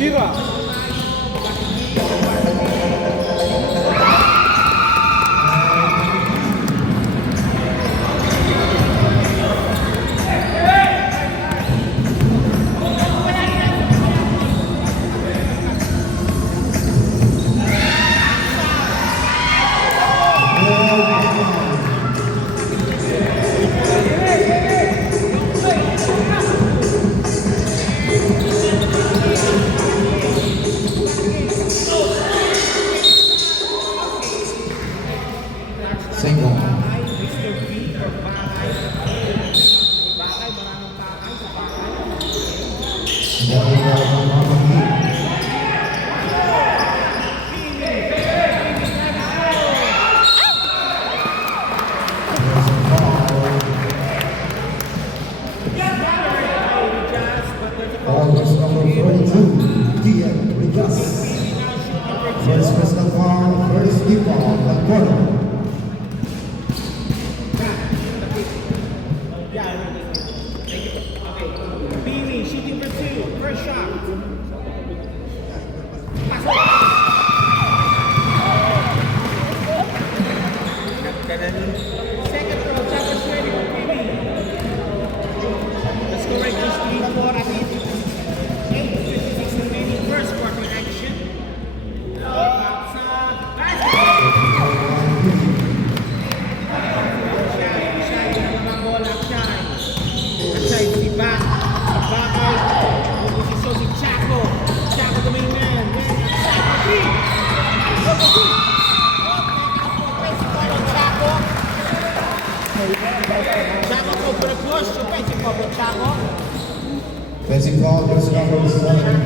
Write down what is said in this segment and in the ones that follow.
Diva. First personal foul, first new ball, one quarter. Beanie shooting for two. First shot. Second throw, Chapper's ready for Beanie. The score is 3-4 at 8:56 remaining first quarter action. Facing foul, first number 7.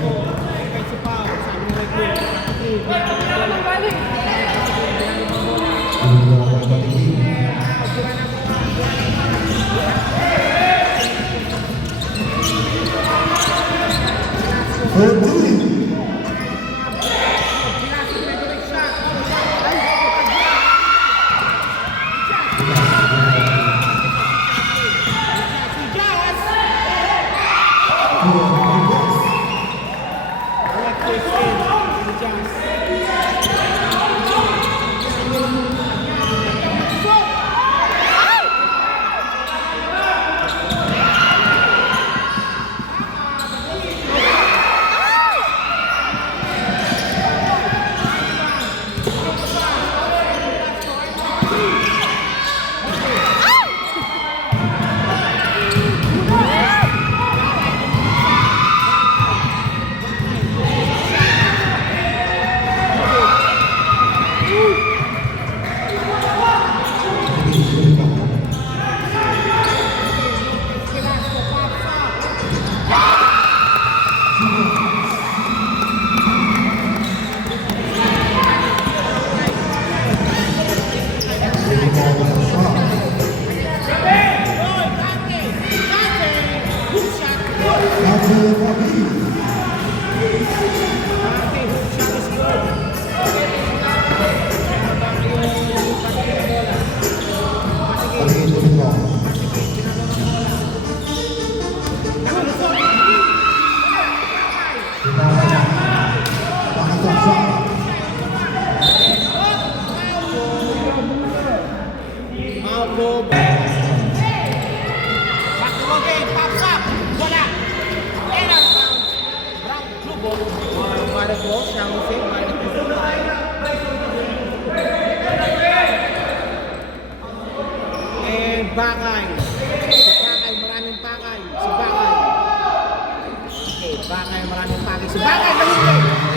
Bakay. Si Bakay, maraming Bakay. Si Bakay. Okay, Bakay, maraming Bakay. Si Bakay, nahuli.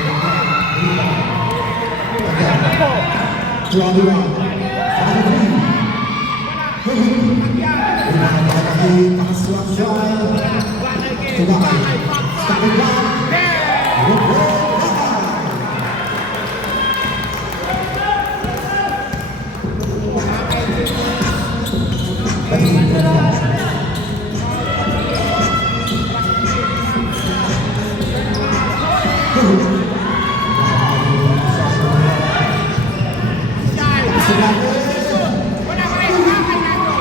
Wala pa rin, bakay na ito.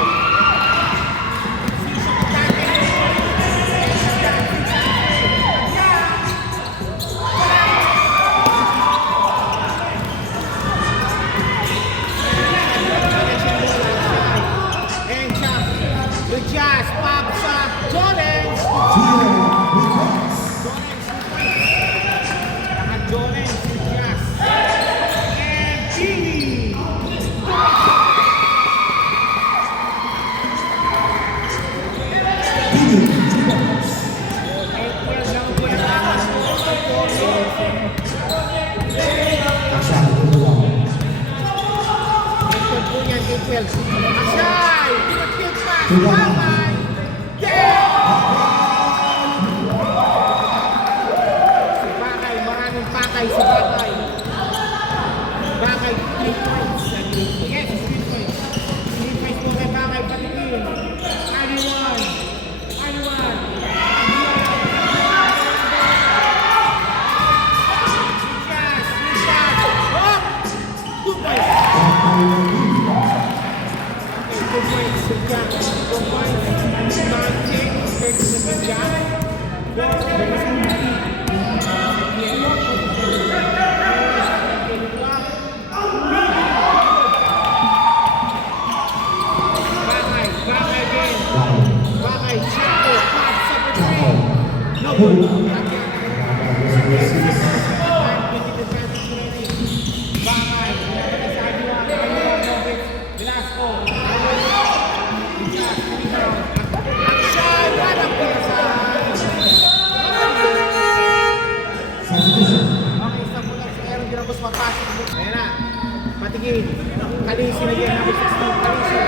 And the Jazz pops up Jordan's. Jordan's Jazz. And Genie. Ashay! Pinag-tip pass! Babay! Yeah! Si Bakay, maraming pakay si Bakay. Bakay, 3 points. Yes, 3 points. 3 points po kay Bakay, patigil. 91. 91. Yes, oh! 2 points. 2 points si Jack. 2 points. Dante, 6 si Jack. 4 Bakay, Bakay again. Bakay, Chapo, pops up a three. No good. Bakay, Velasco. Akshay, walang pinasahan. Okay, isa mula si Aaron Girabos papasok. Ayan na, patigil. Kalisi na yan, number 16, Kalisi.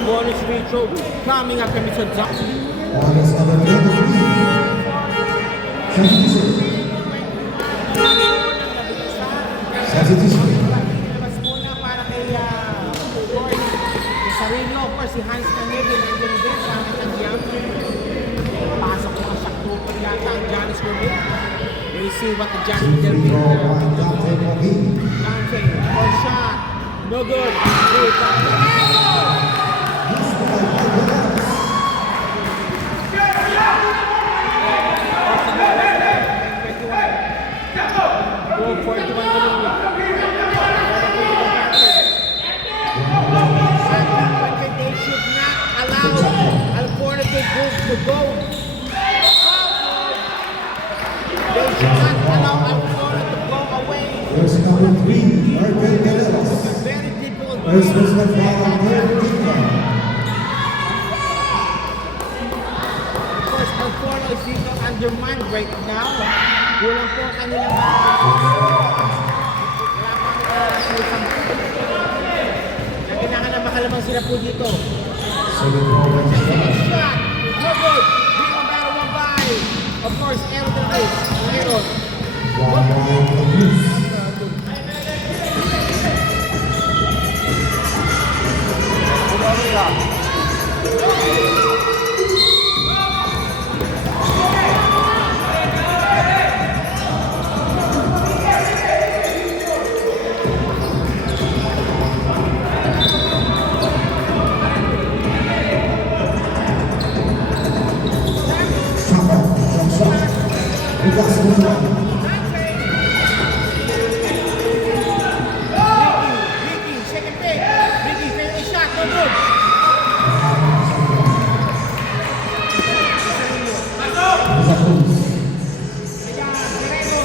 Bonus free throw coming up kami sa Jack. August number 23. 76. Labas muna para kay Sarino, of course, si Hans Canedi, nandiyan din sa ating young. Pasok mo ang shot trooper yata ang Giannis Gomez. We'll see what the Giannis will do. Dante, for shot. No good. They should not allow Alforno's group to go. They should not allow Alforno to go away. First number 3, Marvel Galeros. Very difficult. First personal foul on third team. Of course, Alforno is dito undermined right now. Kulang po kanilang kailangan na makalamang sila po dito. Second forward Second shot. shot. No good. Rebound battle won by, of course, Aaron de la Cruz. Aaron. 1-1 apiece. Chapa, jump shot. Lucas Guzman. Ricky, second pick. Ricky, favorite shot. No good. Isa Cruz. Ayan, Guerrero.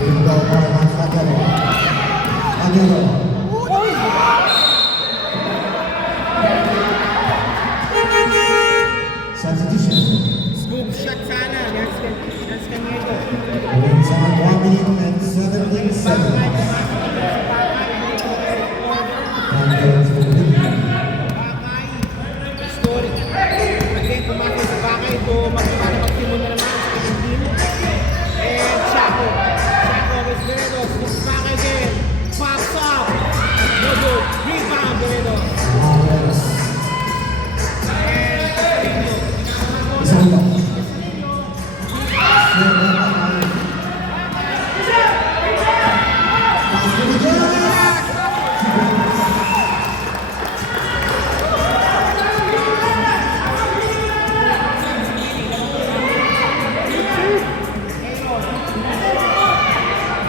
Window para Agero. Agero. Substitution. Scoop shot sana. Nance Canedo. Points on 1 minute and 17 seconds. Conference for Ricky. Bakay. Story. Again, pumasok sa Bakay. Ito, magtimon na naman sa kanyang team. And Chaco. Chaco with Guerrero. Scoop Bakay again. Pops up. No good. Rebound Guerrero. Flowers. And Castillo. Isang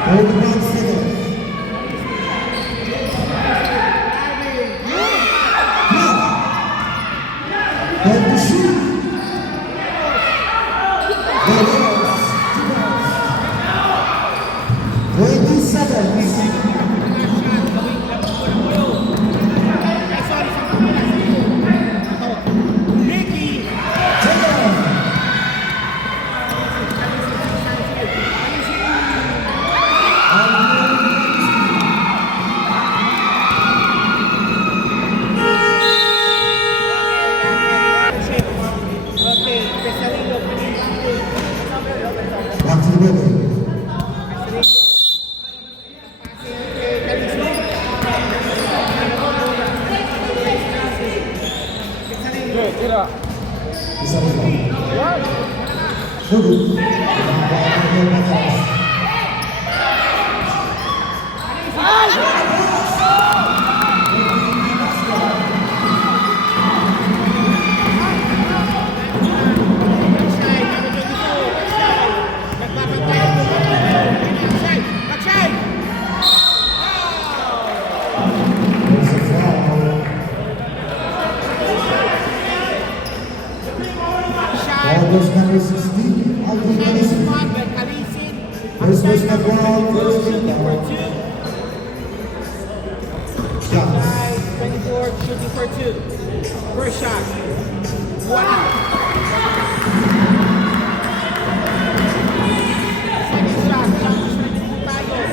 Hold the ball second. Hold the shoot. Guerreros. 20 seconds. Ricky. Take on. Okay, Pesalino. Back to the building. Isang Sugu. There's a foul. Foul goes number 16. Alvin Calisi. First personal foul, first team foul. Shots. 24, shooting for two. First shot. One out. Second shot. Tapos na din tayo.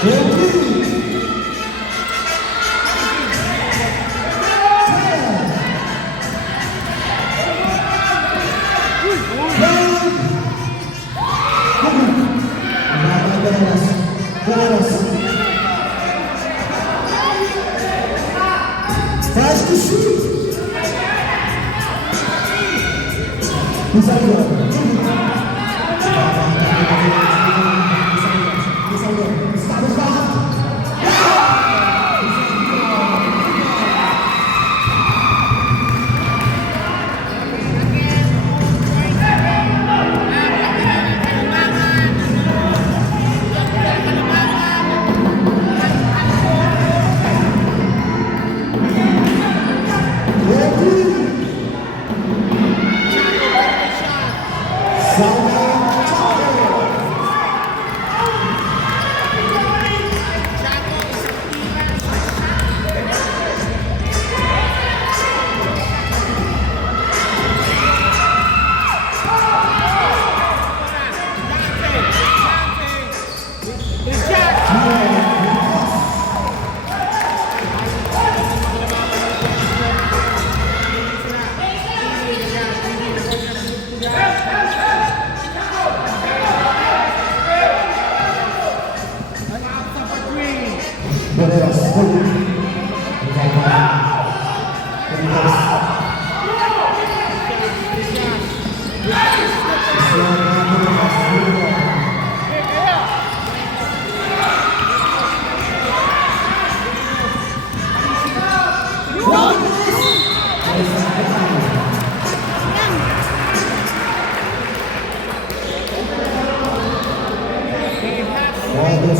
14. Faz to shoot.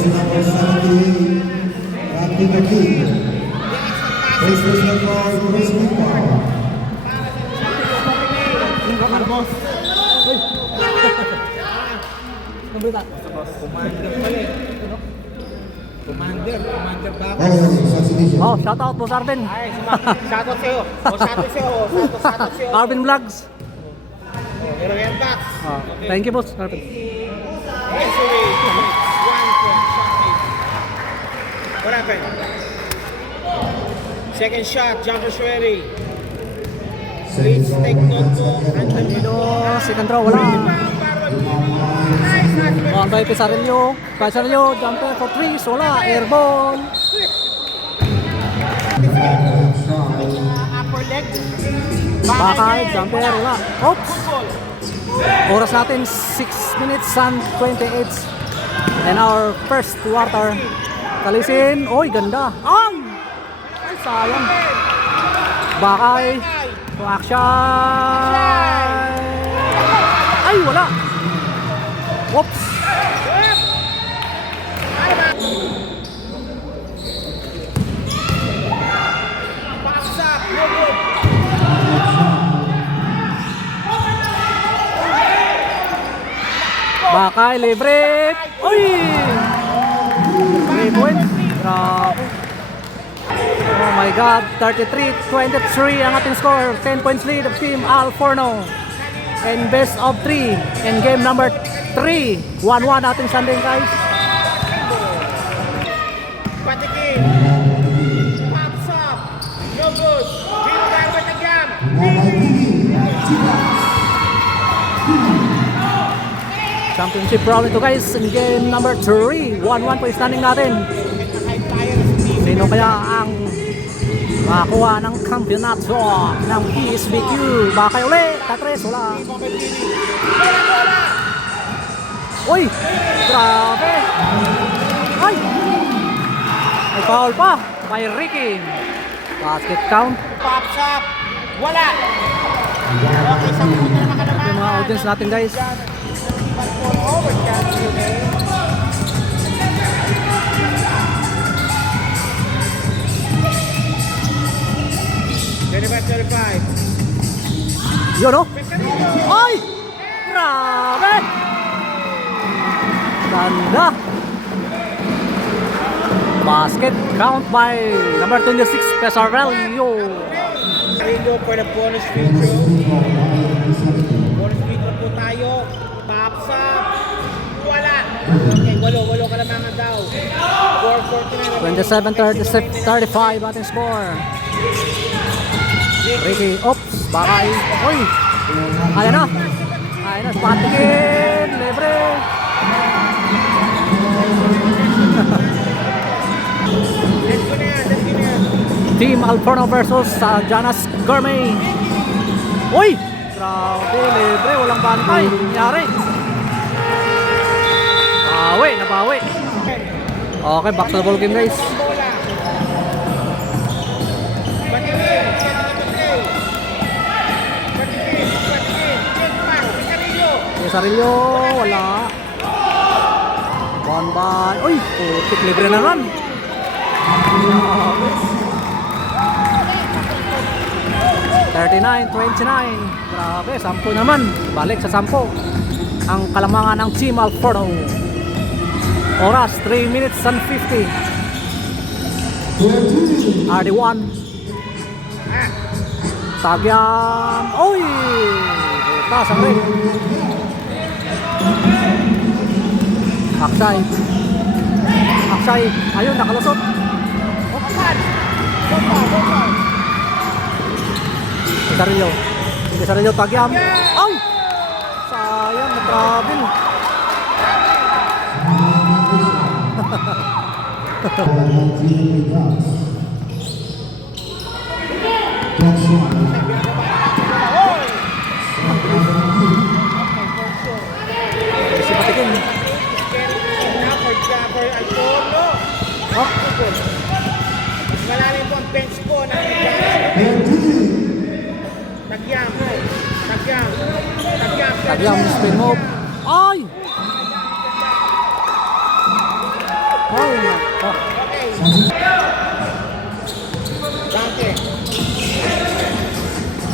Number 78, Randy McKee. First baseman for Chris Meeker. Commander ba? Substitution. Oh, shout out Boss Arvin. Ay, shoutout sa'yo. Shoutout sa'yo. Arvin Vlogs. Pero yan, Dax. Oh, thank you Boss Arvin. Yes, away. 1 point shot made. What happened? Second shot, jumper ready. Please take note po. Dito, second throw, wala. Oh, ang kay Pesarillo. Jumper for 3, wala. Airball. Upper leg. Bakay, jumper, wala. Oops. Oras natin 6 minutes and 28. And our first quarter. Kalisin. Oy, ganda. Ay, sayang. Bakay. Action. Ay, wala. Oops. Paksak, no good. Bakay, libre. Uy! 3 points. Grabe. Oh my God. 33-23 ang ating score. 10 points lead of Team Alforno. And best of 3. And game number 3. 1-1 ating standing, guys. Patikin. Pops up. No good. Dito garbet again. Championship round ito, guys. In game number 3. 1-1 po yung standing natin. Sino kaya ang makakuha ng kampyonato ng PSBQ? Bakay uli. Tatres, wala. Uy! Grabe! Ay! May foul pa by Ricky. Basket count. Pops up. Wala. Okay, sa puto na makalaman. Yung mga audience natin, guys. Over, cancel, okay? Yun, oh! Ay! Grabe! Ganda! Basket count by number 26, Pesarelio. Ringo for the bonus free throw. Bonus free throw po tayo. Pops up. Wala. Okay, walo kalamangan daw. 27-35 ating score. Ricky, oops, bakay. Uy! Ayan na. Ayan na, Patikin. Libre. Team Alforno versus Janas Gourmet. Uy! Grabe, libre. Walang bantay. Nangyari. Nabawi. Okay, back to the ball game, guys. Sarillo, wala. Bonbon. Uy, putik, libre na run. 39-29. Grabe, 10 naman. Balik sa 10. Ang kalamangan ng Team Alforno. Oras, 3 minutes and 50. RD1. Tagyam. Uy! Butas ang rin. Aksay. Ayun, nakalusot. Sarillo, tagyam. Ay! Sayang, nag-travel. Si Patikin. Malalim po ang bench po ng Tagyam, spin move. Ay! Oh. Dante.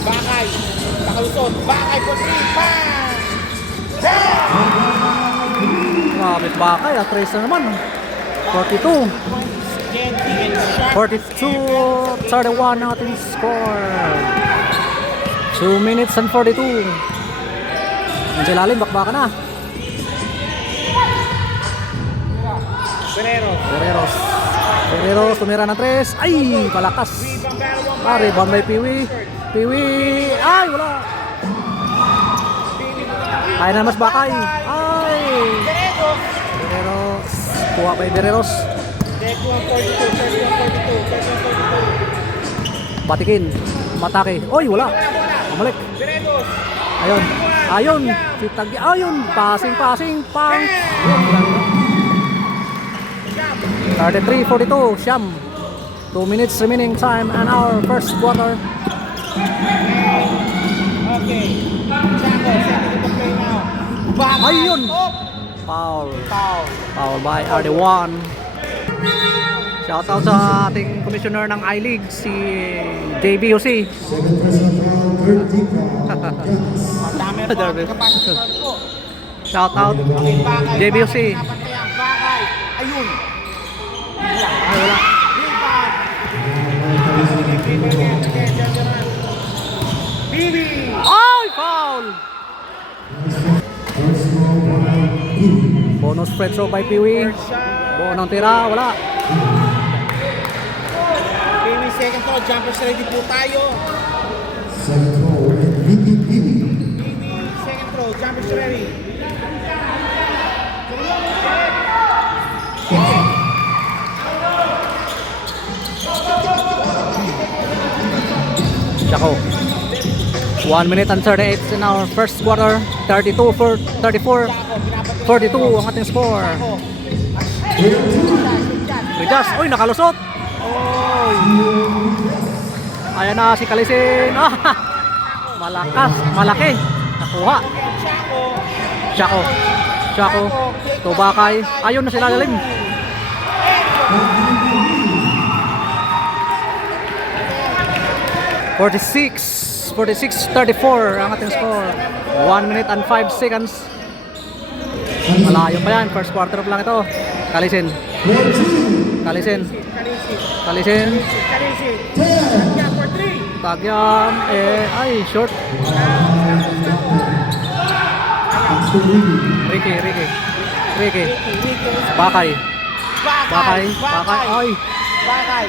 Bakay. Nakalusot. Bakay po 3. Bang! Grabe, bakay. Trace na naman. 42. 42-31 ang ating score. 2 minutes and 42. Ang lalim, bakbaka na. Guerreros, tumira ng 3. Ay, palakas. Rebound by Piwi. Ay, wala. Kaya na mas bakay. Ay. Guerreros. Kuha pa yung Guerreros. Patikin. Matake. Oy, wala. Mamalik. Ayun. Passing. Pang. 33-42. Siyam. 2 minutes remaining time and our first quarter. Okay. Chaco, setting the play now. Bakay. Ayun. Foul by RD1. Shoutout sa ating commissioner ng I-League, si JB Jose. Shoutout JB Jose. Bakay. Ayun. Wala. Bibi. Ay, foul! Bonus free throw by Piwi. Bonong tira, wala. Bibi, second throw. Jumpers ready po tayo. Bibi, second throw. Jumpers ready. Chaco. 1 minute and 38 in our first quarter. 34 42 ang ating score. Rijas, uy, nakalusot. Oy. Ayan na si Kalisin. Malakas, malaki. Nakuha. Chaco. Tubakay. Ayun na sila lalim. $46-34 ang ating score. 1 minute and 5 seconds. Malayo pa yan. First quarter pa lang ito. Kalisin. Tagyam. Ay, short. Ricky. Bakay. Bakay. Ay. Bakay.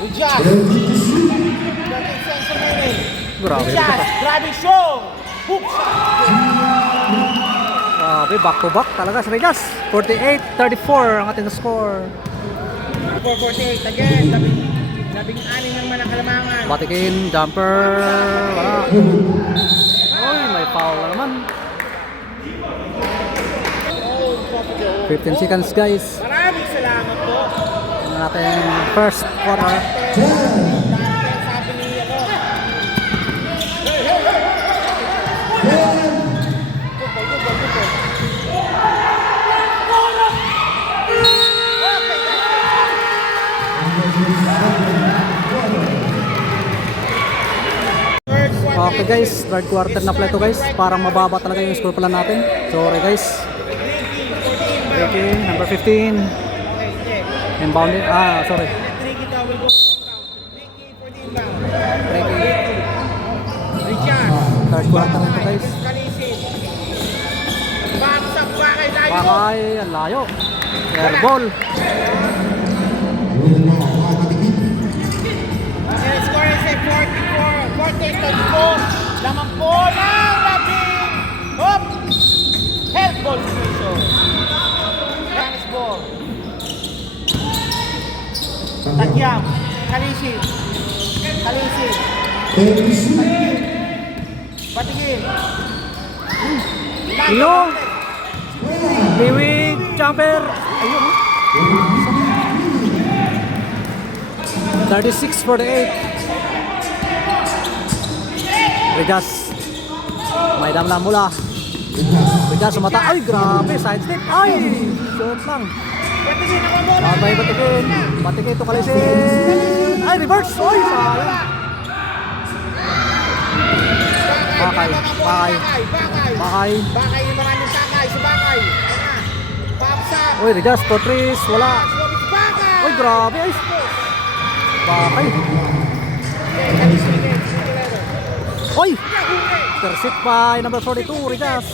Ujas. 30 to shoot. 13 seconds remaining. Grabe. Ujas. Grabe show. Hook shot. Grabe, back to back talaga si Regas. 48-34 ang ating score. 448 again. Labing-anim naman ang kalamangan. Batikin, jumper, wala. Uy, may foul na naman. 15 seconds guys. Maraming salamat po. Ang ating first quarter. Sabi ni ako. Okay guys, third quarter na pala ito guys. Parang mababa talaga yung score pala natin. Sorry guys. Breaking, number 15. Inbounded. Sorry. Ricky daw will go down. Ricky for the inbound. Breaking. Richard. Third quarter na ito guys. Kalisin. Baksak Bakay layo. Bakay, ang layo. Air ball. And score is 48-34. Lamang po ng labing. Hop! Help ball situation. Tennis ball. Tagyam. Kalisin. Kalisin. 10 to shoot. Patigil. Yung Biwig, jumper. Ayun. 36-48. Regas. May damlam mula. Regas sumata. Ay, grabe. Side step. Ay, short lang. Patigil ako muna. Babay batikin. Batikin ito kalisin. Ay, reverse. Ay, sayang. Bakay. Bakay. Bakay. Bakay yung maraming sakay. Si Bakay. Papsak. Uy, Regas, for threes. Wala. Bakay. Ay, grabe. Ay, bakay. Oy! Tersit pa, number 42, Regas.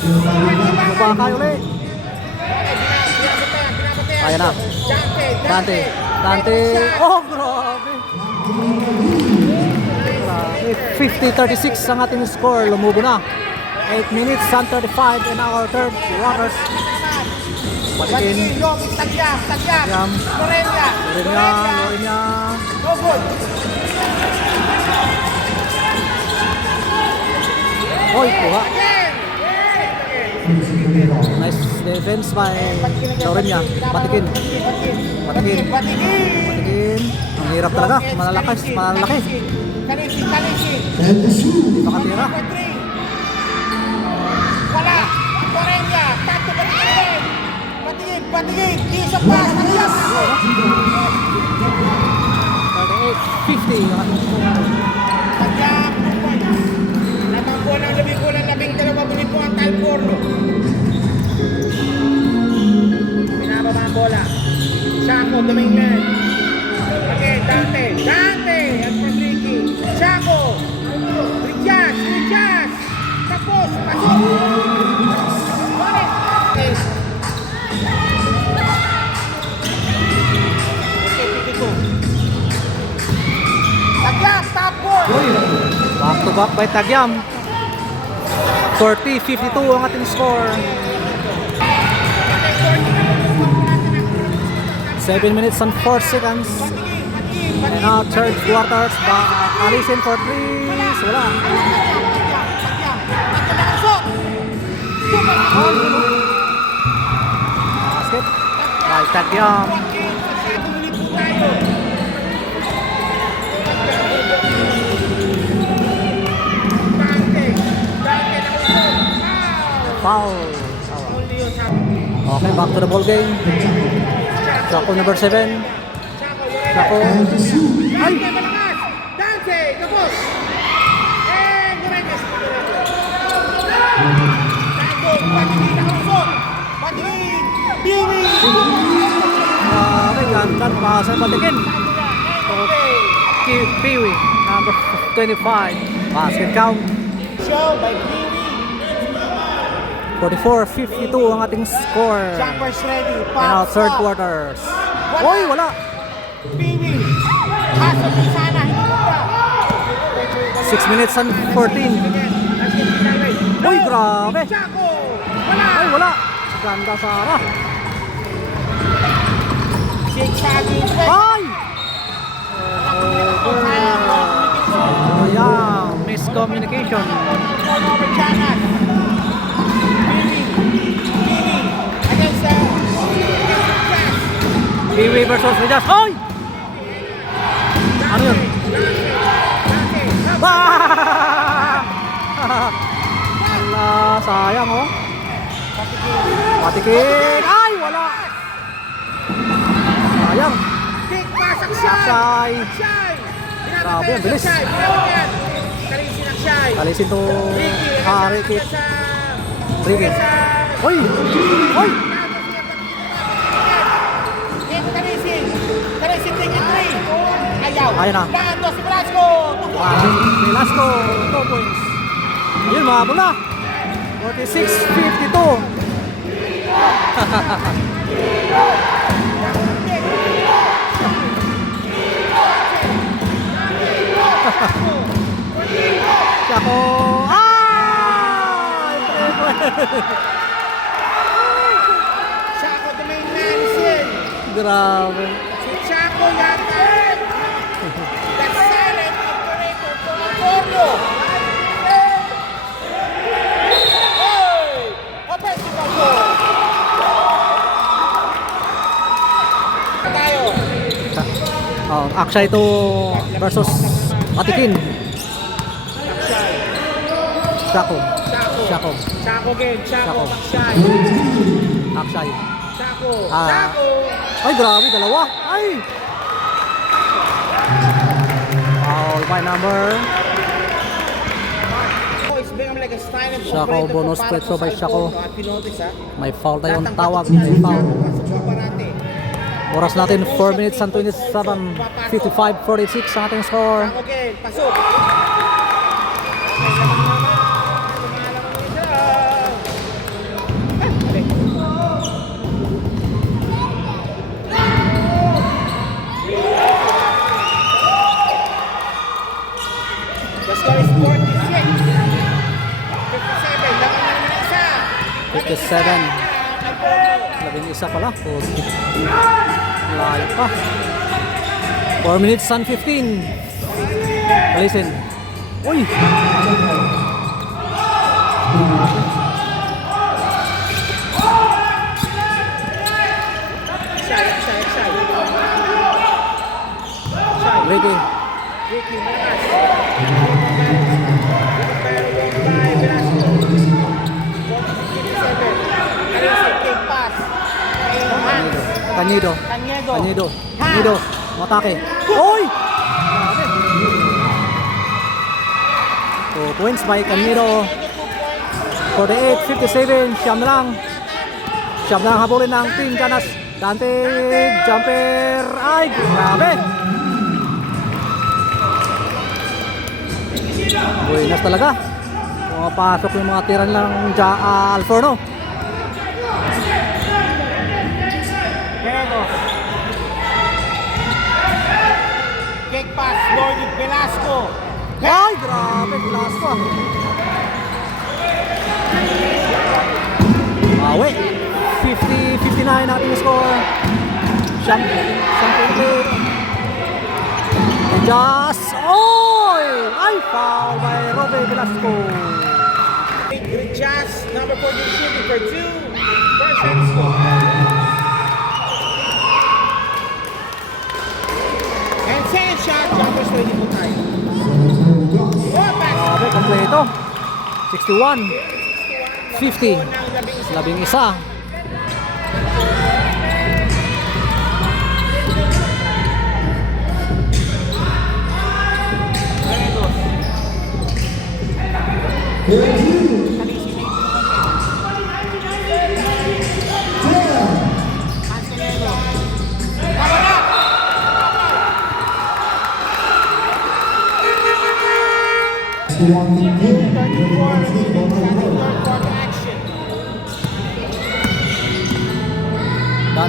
Bakay ulit. Kaya na. Dante. Dante. Oh, grabe. Grabe. 50-36 ang ating score. Lumubo na. 8 minutes and 35 in our third quarters. Batikin. Tagyam. Tagyam. Lorena. Lorena. No good. Oy, kuha. Again. Nice defense by Lorena. Batikin. Batikin. Batikin. Ang hirap talaga. Malalakas. Malalaki. Kalisin. 10 to shoot. Makatira. Wala. Lorena. Tato patigil. Patigil. Isa pa. Tagyam. 38-50 ang ating score. Tagyam. 2 points. Lamang po ng labing-dalawa bunit po ang Talporno. Pinababa ang bola. Chaco, Dominguez. Again, Dante. At from Ricky. Chaco. Richas. Tapos. Pasok. Okay. Tagyam, tapos. Back to back by Tagyam. 40-52 ang ating score. 7 minutes and 4 seconds. And now third quarters. Alisin for 3. Wala. Basket. By Tagyam. Foul. Okay, back to the ball game. Chaco number 7. Chaco. Ay! Dante! Tapos! Gomez! Chaco! Patigil! Nakalusot! Patigil! Biwi! Okay, ganda pa sa Batikin. Piwi, number 25. Basket count. Show by Biwi. 44-52 ang ating score. Jumpers ready. And now Pops third up. quarters. Wala. Oy, wala. Piwi. Kaso di sana. Hindi mo pa. 6 minutes and 14. Uy, grabe. Chaco. Wala. Ay, wala. Ganda Sara. Zigzagging. Ay! Ayan, miscommunication. Over Chanas. Piwi. Against Jazz. Piwi versus Rijas. Ay! Ano yun? Bah! Ala, sayang oh. Patikin. Ay, wala. Sayang. Kick pass Akshay. Akshay. Akshay. Grabe, ang bilis. Akshay. Binawag yan. Kalisin Akshay. Alisin to. Ricky. Ricky. Ricky. Uy! Uy! Kalisin tingin 3. Ayaw. Ayaw na. Lando si Velasco. Velasco, 2 points. Yun, mahabol na. 46-52. Chaco. Ay! Chaco the main man is in. Grabe. Si Chaco yata. That's silent operator from Antonio. Hey! Offensive goal. Tayo. Oh, Akshay to versus Atikin. Chaco. Chaco. Chaco again. Chaco. Chaco. Akshay. Akshay. Chaco. Ah. Chaco. Ay, grabe, dalawa. Ay! Foul by number. It's become like a silent Chaco, operator bonus para free throw sa by Chaco. Alfonso. At pinotis, ha? May foul tayong Tatang tawag. patok May niya. foul. Pasok pa natin. Oras natin 4 minutes and 27. 55-46 ang ating score. Chaco again. Pasok. The score is 46. 57. Laban na naman isa. 57. Labing isa pala. Layo pa. 4 minutes and 15. Alisin. Uy! Akshay. Ricky. Ricky Maras. Pero yung by Velasco. 57. Carisi, kick pass. Hans. Cañedo. Cañedo. Cañedo. Hans. Cañedo. Matake. Uy! Grabe. 2 points by Cañedo. 48-57. Siyam na lang. Siyam na lang habulin ng Team Canas. Dante. Jumper. Ay, grabe. Buenas talaga. Pumapasok yung mga tiran lang Alforno. Pero. Kick pass, Lord Velasco. Ay, grabe. Velasco. Awe. 50-59 natin yung score. Siyam point. Just. Oy! Ay, foul by Robe Velasco. Jazz, number 14 shooting for 2. First and score. And second shot, jumpers ready po tayo. Oh, pass. Grabe, kompleto. 61. 50. Ng Labing isa.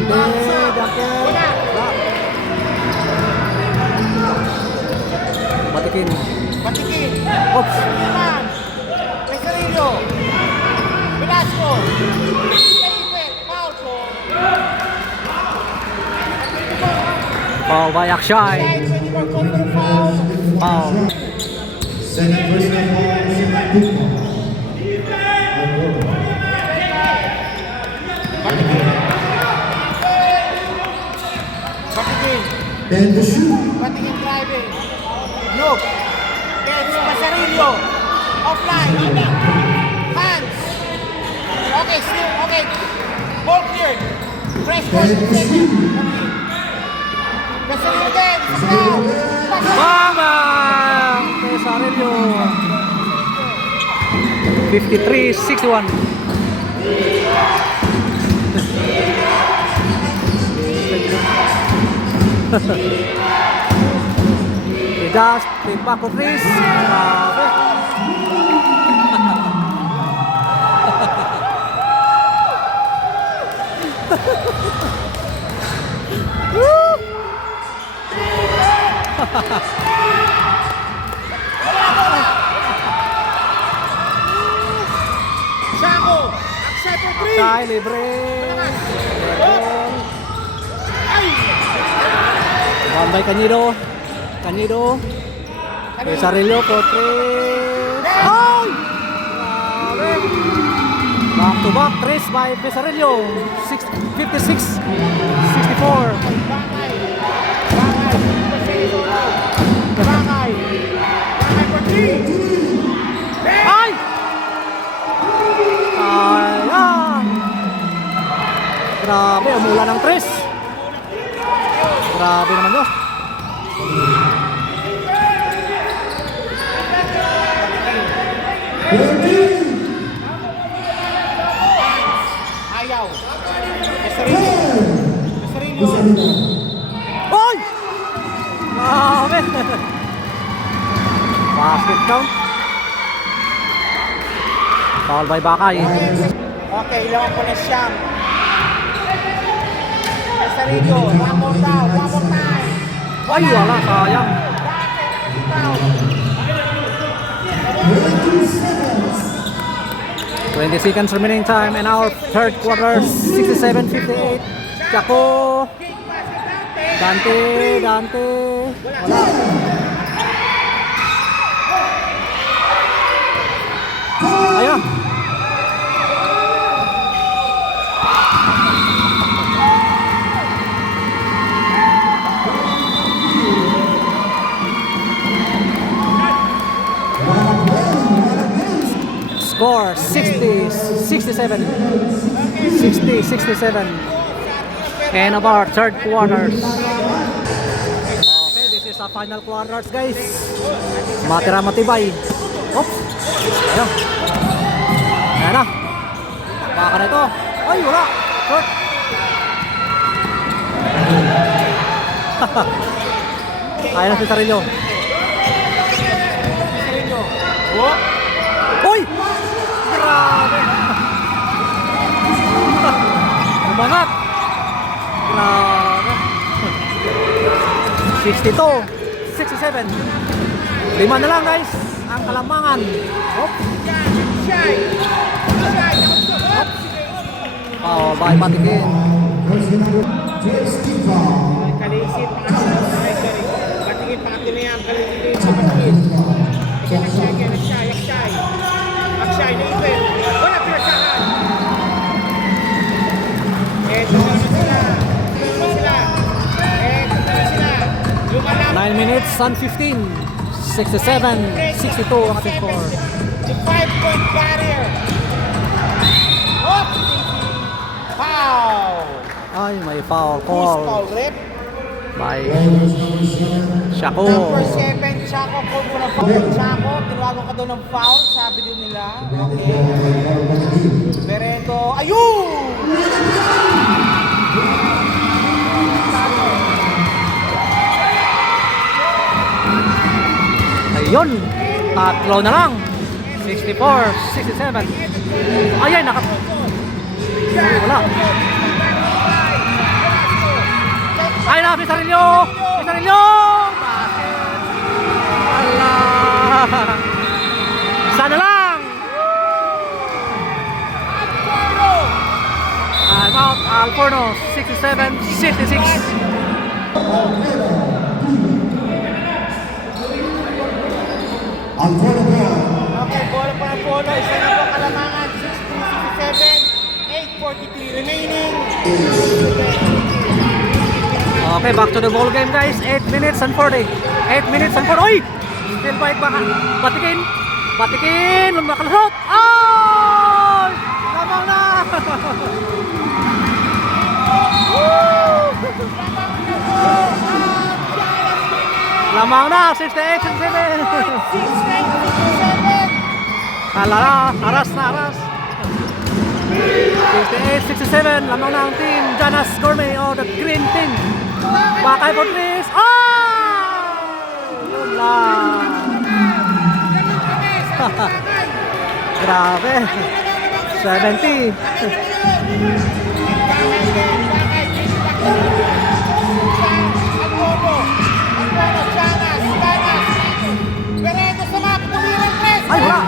Dante, Wala. Batikin. Patikin. Oops. Naman. Pesarillo. Velasco. David. Foul ko. Foul by Akshay. Shine 24 counter foul. Foul. Second personal foul, Tupa. Patikin. 10 to shoot. Patikin driving. Look. Gets Pesarillo. Offline. Hands. Okay, still. Okay. Ball cleared. Press ball. Pesarillo again. Now. Mama! Pesarillo. 53-61. Tigas, Paco Chris. Grabe. Chaco. Accept for three. Akshay, libre. Ay. Rebound by Cañedo. Cañedo. Pesarillo, Cotres. Ay! Grabe. Back to back, tres by Pesarillo. 56, 64. Bakay. Bakay. Bakay for three. Ay! Ayan! Grabe, umula ng tres. Grabe naman yun. Ayaw. Pesarillo. Ay! Grabe! Basket count. Foul by Bakay. Okay, ilawan ko na siyam. Pesarillo. One more down. One more time. Ay, wala, sayang. 20 seconds remaining time in our third quarter. 67-58. Chaco. Dante. Wala. Ayun. Score 60-67. 60-67. End of our third quarters. Okay, this is our final quarters, guys. Matira matibay. Oops. Ayun. Ayan na. Baka na ito. Ay, wala. Short. Ayan na si Tarillo. Uy! Grabe! Umangat! Grabe! 62, 67. Lima na lang, guys. Ang Kalamangan. Oops. Oh, bye Patikin. Personal number 12, Tupa. Kalisit. Patingin pangatlo na yan. Kalisit. Patingin. Akshay na ipin. Wala pinasahan. Eto na sila. Lumalap. 9 minutes and 15. 67, 62 ang ating score. The 5-point barrier. Oops! Foul! Ay, may foul Who's call foul, rep? by Players number 7, Chaco. Number 7, Chaco, call for a foul. Chaco, tinawagan ka daw ng foul, sabi din nila. Okay. Bereto, ayun! Ayun, tatlo na lang. 64, 67. Ayan, wala. Ay na, Pisarillo! Pisarillo! Basket! Ala! Sana lang! Time out, Alforno, 67-66. Alfredo Bell. Okay, bola para Polo. Isa na po kalamangan. 63-67. 8:43 remaining. Okay, back to the ball game guys. 8 minutes and 40. 8 minutes and 40. Oy! Still bike baka. Batikin. Batikin. Lumakalusot. Ay! Lamang na! Lamang na. 68-67. Alala, aras na aras. 68-67, lamang na ang team Janas Gourmet o the green team. Bakay for threes. Ah! Yun lang. Grabe. 70. Ay, wala.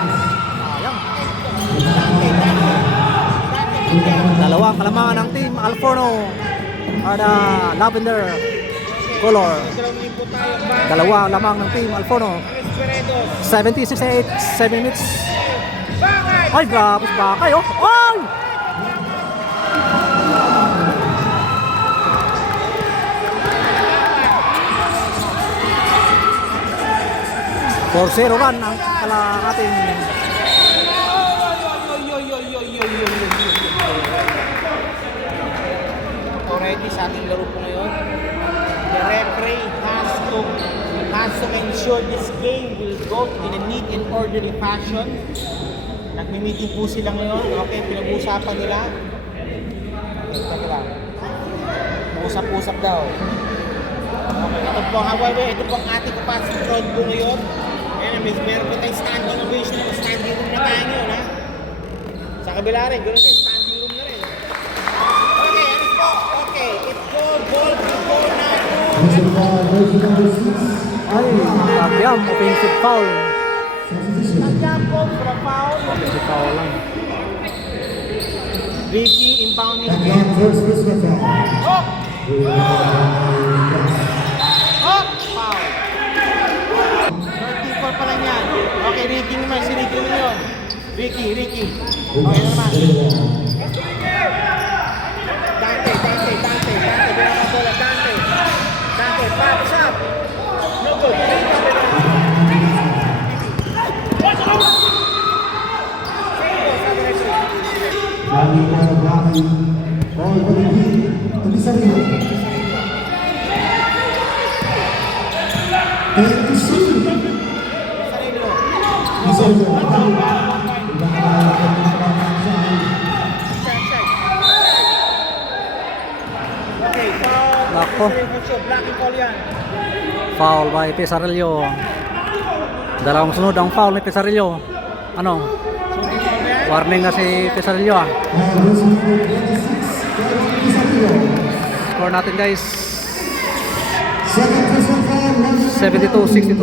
Dalawang kalamangan ng team Alforno ada lavender color. Dalawa lamang ng team Alforno. 70-68, 7 minutes. Ay, grabe bakay oh. Ay! For 0 run ang ating already sa ating laro po ngayon. The referee has to ensure this game will go in a neat and orderly fashion. Nagmi-meeting po sila ngayon. Okay, pinag-uusapan nila. Ito lang. Usap-usap daw. Okay, ito po ang ating capacity crowd po ngayon. Ayan, meron po tayong standing ovation. Standing room na tayo ngayon, ha? Sa kabila rin, ganoon tayo, standing room na rin. Okay, ano po? Okay, it's ball to go now. Mr. Ball, version number 6. ay, tagyam, offensive foul. Nag-jump po for a foul. Offensive foul lang. Ricky inbounding And again. one first personal foul. Hop! Hop! Foul. 34 pa lang yan. Okay, Ricky naman. Si Ricky naman yun. Ricky. Okay naman. Dante. Bilang ang bola. Dante. Pops up. No good. Lagi na Rocky. Ball for the team. Pisarillo. 10-2. Sarilo. Pisarillo. Okay, foul. Nako. Blocking call yan. Foul by Pisarillo. Dalawang sunod ang foul ni Pisarillo. Ano? Warning na si Pisarillo ah. Version number 26. Pisarillo. Score natin guys. Second personal foul. 72-62.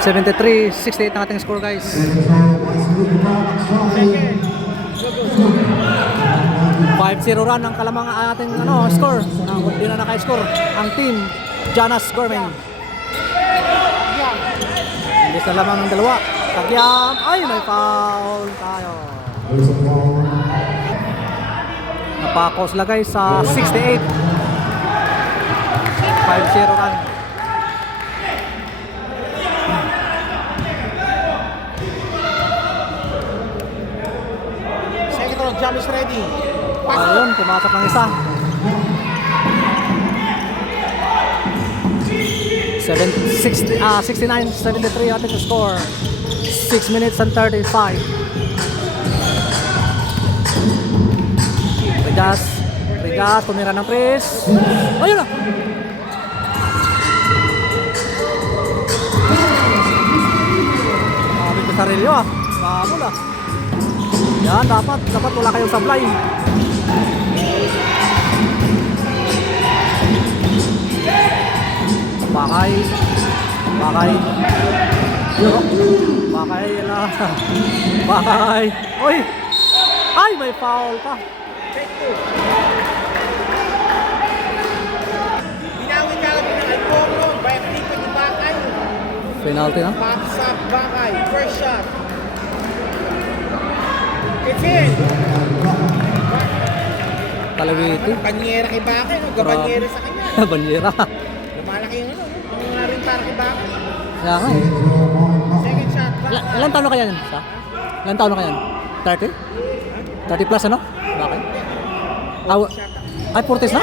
73-68 ang ating score guys. 5-0 run ang kalamang ating score. Hindi na naka-score ang team Janas Gourmet. Hindi sa lamang ng dalawa. Tagyam. Ay, may foul tayo. Napako sila guys sa 68. 5-0 run. Second round, jump is ready. Ayun, pumasok ng isa. 69-73 ating score. 6 minutes and 35. Rigas, tumira ng Chris. Ayun na! Sabi ko Sarillo ah. Mamula. Yan, dapat wala kayong sablay. Bakay. Bakay na. Bakay. Uy! Ay, may foul pa. Binawi ka lang ng Alcorno. Bayang dito ni Bakay. Penalty na. Pops up Bakay. First shot. It's in. Talawiti. Banyera kay Bakay. Gabanyera sa kanya. Banyera. Lumalaki yung ano. Ang nga rin para kay Bakay. Kaya nga eh. Second shot. Ilan taon na kaya yan? Ilan taon na kaya yan? 30? 30 plus ano? Bakit? Ay, 40s na?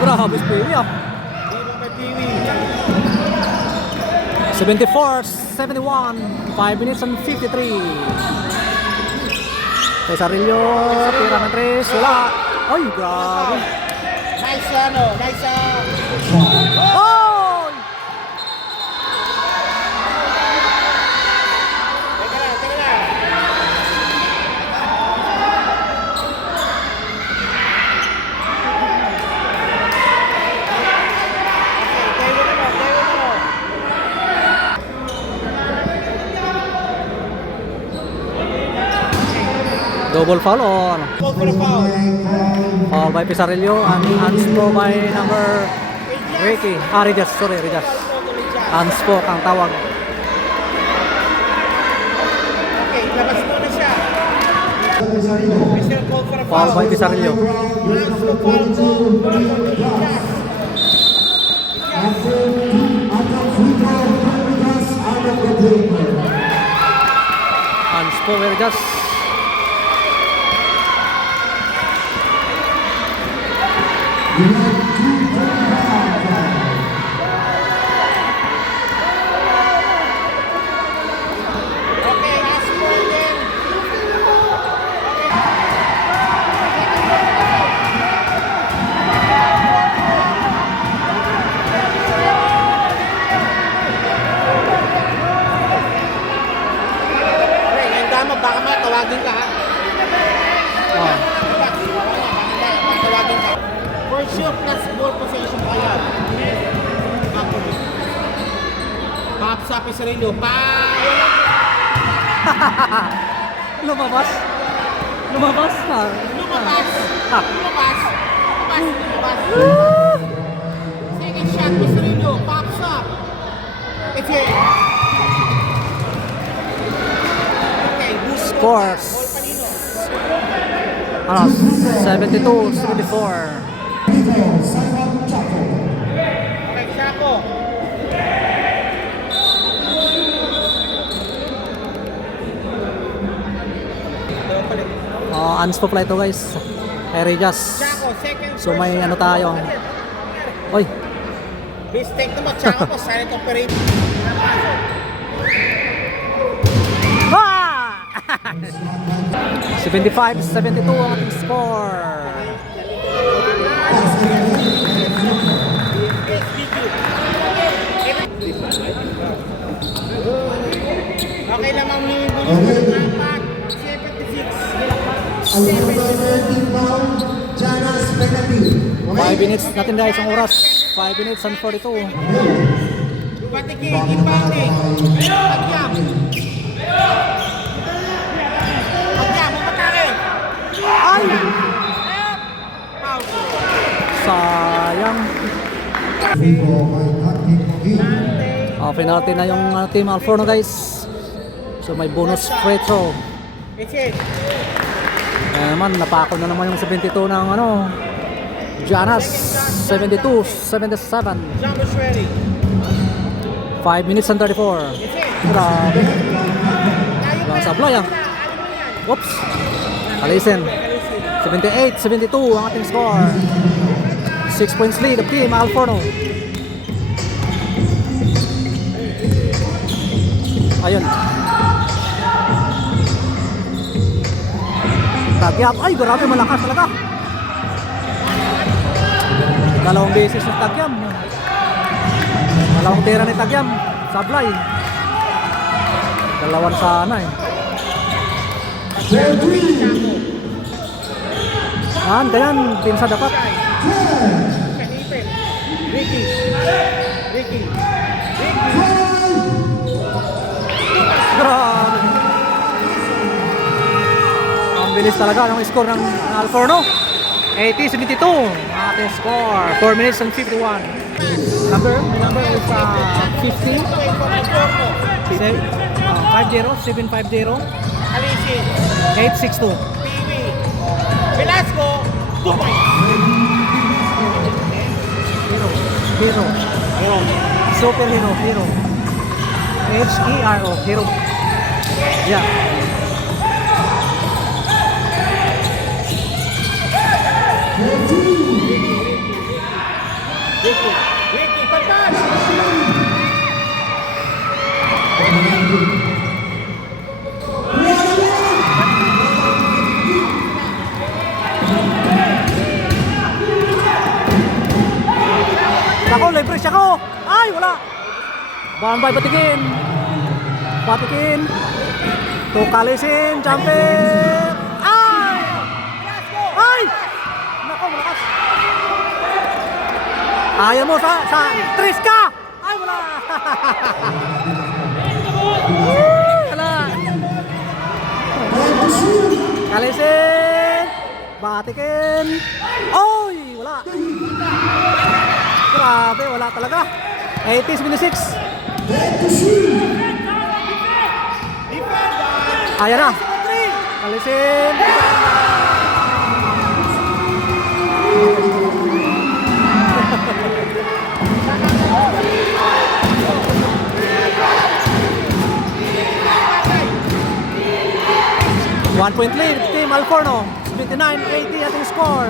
Grabe, Speedy ah. 74-71, 5 minutes and 53. Cesarillo, tira ng 3, wala. Ay, grabe. Nice ano, nice Oh! Teka lang. Okay, tayo mo. Double foul on. Call for a foul. Foul by Cesarillo and unspo by number Ricky. Rijas, sorry, Rijas. Unspoke ang tawag. Okay, labas muna siya. Mr. Call for a Foul foul. by Cesarillo. Unspo foul call. Unspo by Rijas. Okay, last point then. Pre, handa mo, baka matawagin ka ha. Oh. Matawagin ka. For sure, plus ball possession pa yan. Pops up sa rin yun. Lumabas na. Lumabas. Ah. Second shot, Pizarrillo, pops up. It's in. Okay, boost. Scores. Ball Palino. 72-74. Okay, Chaco. Unspo pala ito guys. Kay Rijas. Chaco, second. So may ano tayo. Oy, Mistake naman, Chaco po. Silent operate. ah! 75-72 ang ating score. Okay naman ni Bulis. Apat. 76. 5 minutes natin guys ang oras. 5 minutes and 42. Patiking, impacting. Pagyam. Pagyam, umatake. Ay! Foul. Sayang. Penalty na yung team Alforno guys. So may bonus free throw. It's it. Naman, napako na naman yung 72 ng ano, Janas. 72-77. Jumper's ready. 5 minutes and 34. It's it. Grabe. Ang sablay ah. Oops. Alisin. 78-72 ang ating score. 6 points lead of team Alforno. Ayun. Tagyam. Ay, grabe, malakas talaga. Dalawang beses ng Tagyam. Dalawang tira ni Tagyam. Sablay. Dalawan sana eh. Chaco. Yan, ganyan, pinsa dapat. Kanipin. Ricky. Grabe. Ang bilis talaga ng score ng Alcorno. 80-72 ating score. 4 minutes and 51. Number is 50. 750 Alisin. 862. Piwi. Velasco. 2 points. Hero. Superhero. Hero. H-E-R-O. Hero. Yeah. Ricky, pagpas! Ako, leverage ako. Ay, wala. Bambay, batikin. Tukalisin, jumper. Ay! Nako, malakas. Ayaw mo sa Triska. Ay, wala. Wala. Kalisin. Batikin. Oy, wala. Grabe, wala talaga. 80-76. Ayan na. Kalisin. 1 point lead, Team Alcorno. 79-80 ating score.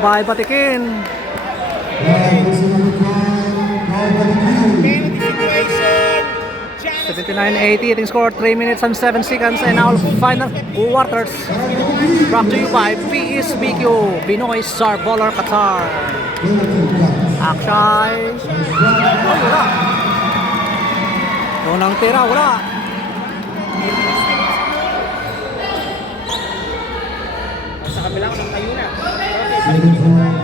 Bye, Batikin. Penalty situation. 79-80 ating score. 3 minutes and 7 seconds. And now final quarters. Brought to you by PSBQ, Pinoy Star Bowler Qatar. Akshay. Ay, wala. Unang tira, wala. Sa kabila ko ng tayo na. Okay, balik dito tayo.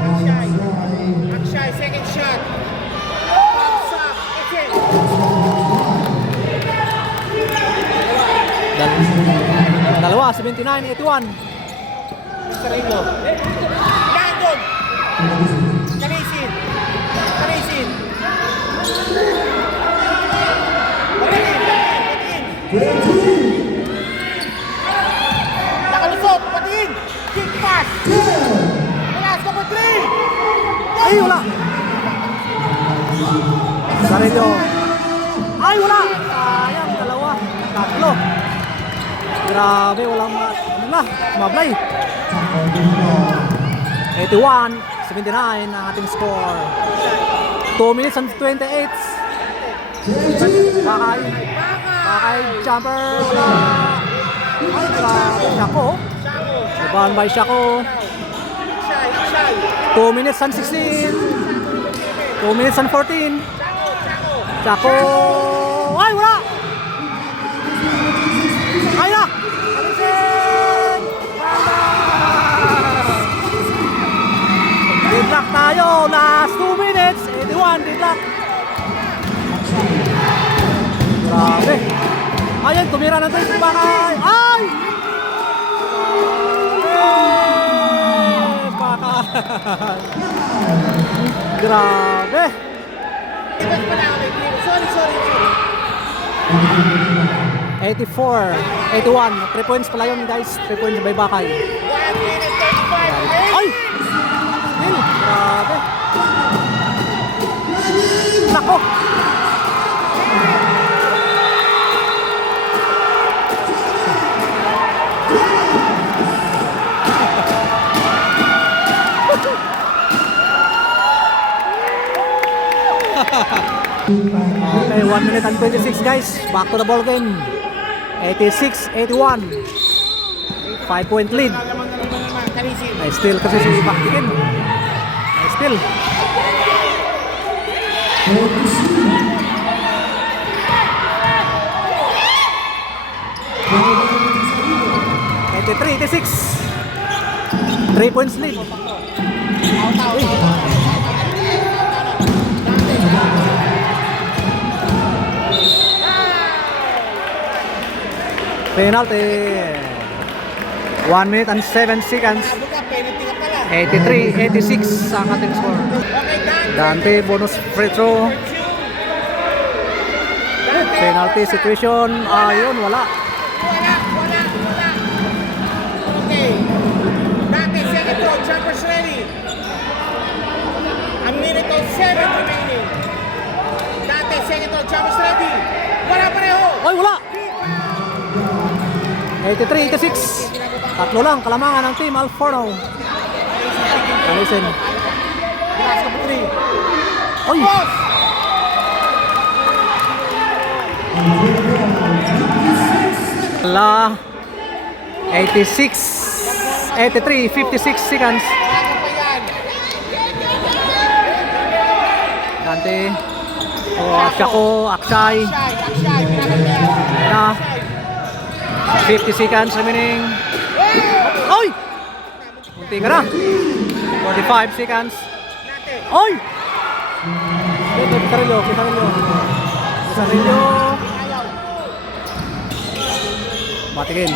Akshay, second shot. Pops up. Okay. Dalawa, 79-81. Sarilo. Landon. Kalisin. Patiin. Nakalusot. Patiin. Kick pass. Velasco for 3. Ay, wala. Sarillo. Ay, wala. Sayang, dalawa. Tatlo. Grabe, walang mablay. 81-79 ang ating score. 2 minutes and 28. Bakay, jumper. Wala. Ay, grabe. Shako. Laban by Shako. Akshay. 2 minutes and 16. 2 minutes and 14. Shako. Ay, wala. Ay na. Alisin. Deadlock tayo. Last 2 minutes. 81. Deadlock. Grabe. Ayan, tumira na tayo si Bakay. Ay! Bakay. Grabe. Ibas pala ako kay Kiro. Sorry. 84, 81. 3 points pala yun, guys. 3 points by Bakay. 1 minute 35. Ay! Still, grabe. Nako! Okay, 1 minute and 26 guys. Back to the ball game. 86-81. 5 point lead. Naman. Kalisin. Ay still kasi si Baktikin. Ay still. 83-86. 3 points lead. Penalty. 1 minute and 7 seconds. Sabo ka, penalty ka pala. 83-86 ang ating score. Okay, Dante bonus free throw. Penalty situation. Ayun, wala. Wala. Okay. Dante, second throw. Jumpers ready. A minute of 7 remaining. Dante, second throw. Jumpers ready. Wala pareho. Ay, wala. 83-86. Tatlo lang, kalamangan ng team Alforno. Alisin. Glass ka po 3. Ay! Boss! La 83, 56 seconds. Ano pa yan? Dante. Shako, Akshay. Akshay. Pinakal Na. 50 seconds remaining. Oy! Munti ka na. 45 seconds. Oy! Kisarilyo. Matikin.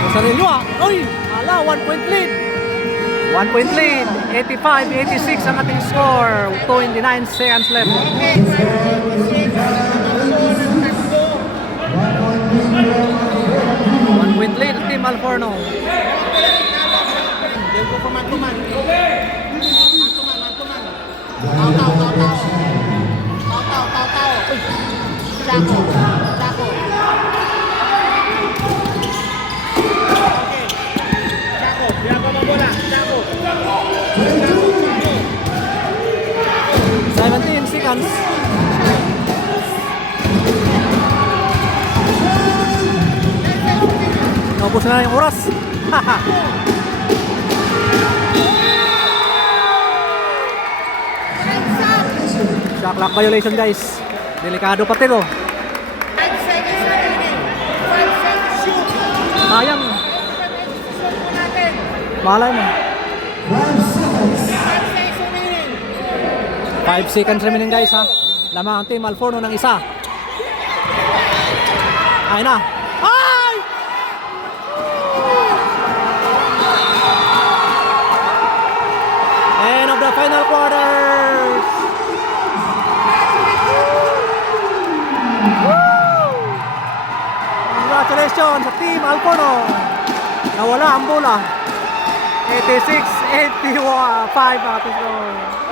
Kisarilyo Oy! Ala, 1 point lead. 1 point lead. 85-86 ang ating score. 29 seconds left. Okay, 1 point lead, Team Alforno. Del ko pa man-to-man. Man-to-man. Taw. Uy. Chaco. Okay. Chaco, biyaba mo bola. Chaco. 17 seconds. Naubos na yung oras. Shot clock violation, guys. Delikado pati to. 5 seconds remaining. 5 seconds shoot. Sayang. Shoot po natin. Malay mo. 5 seconds remaining. 5 seconds remaining, guys, ha. Lamang ang Team Alforno ng isa. Ay na. Ay! End of the final quarters. Woo! Congratulations sa Team Alforno. Nawala ang bola. 86-85 ang ating score.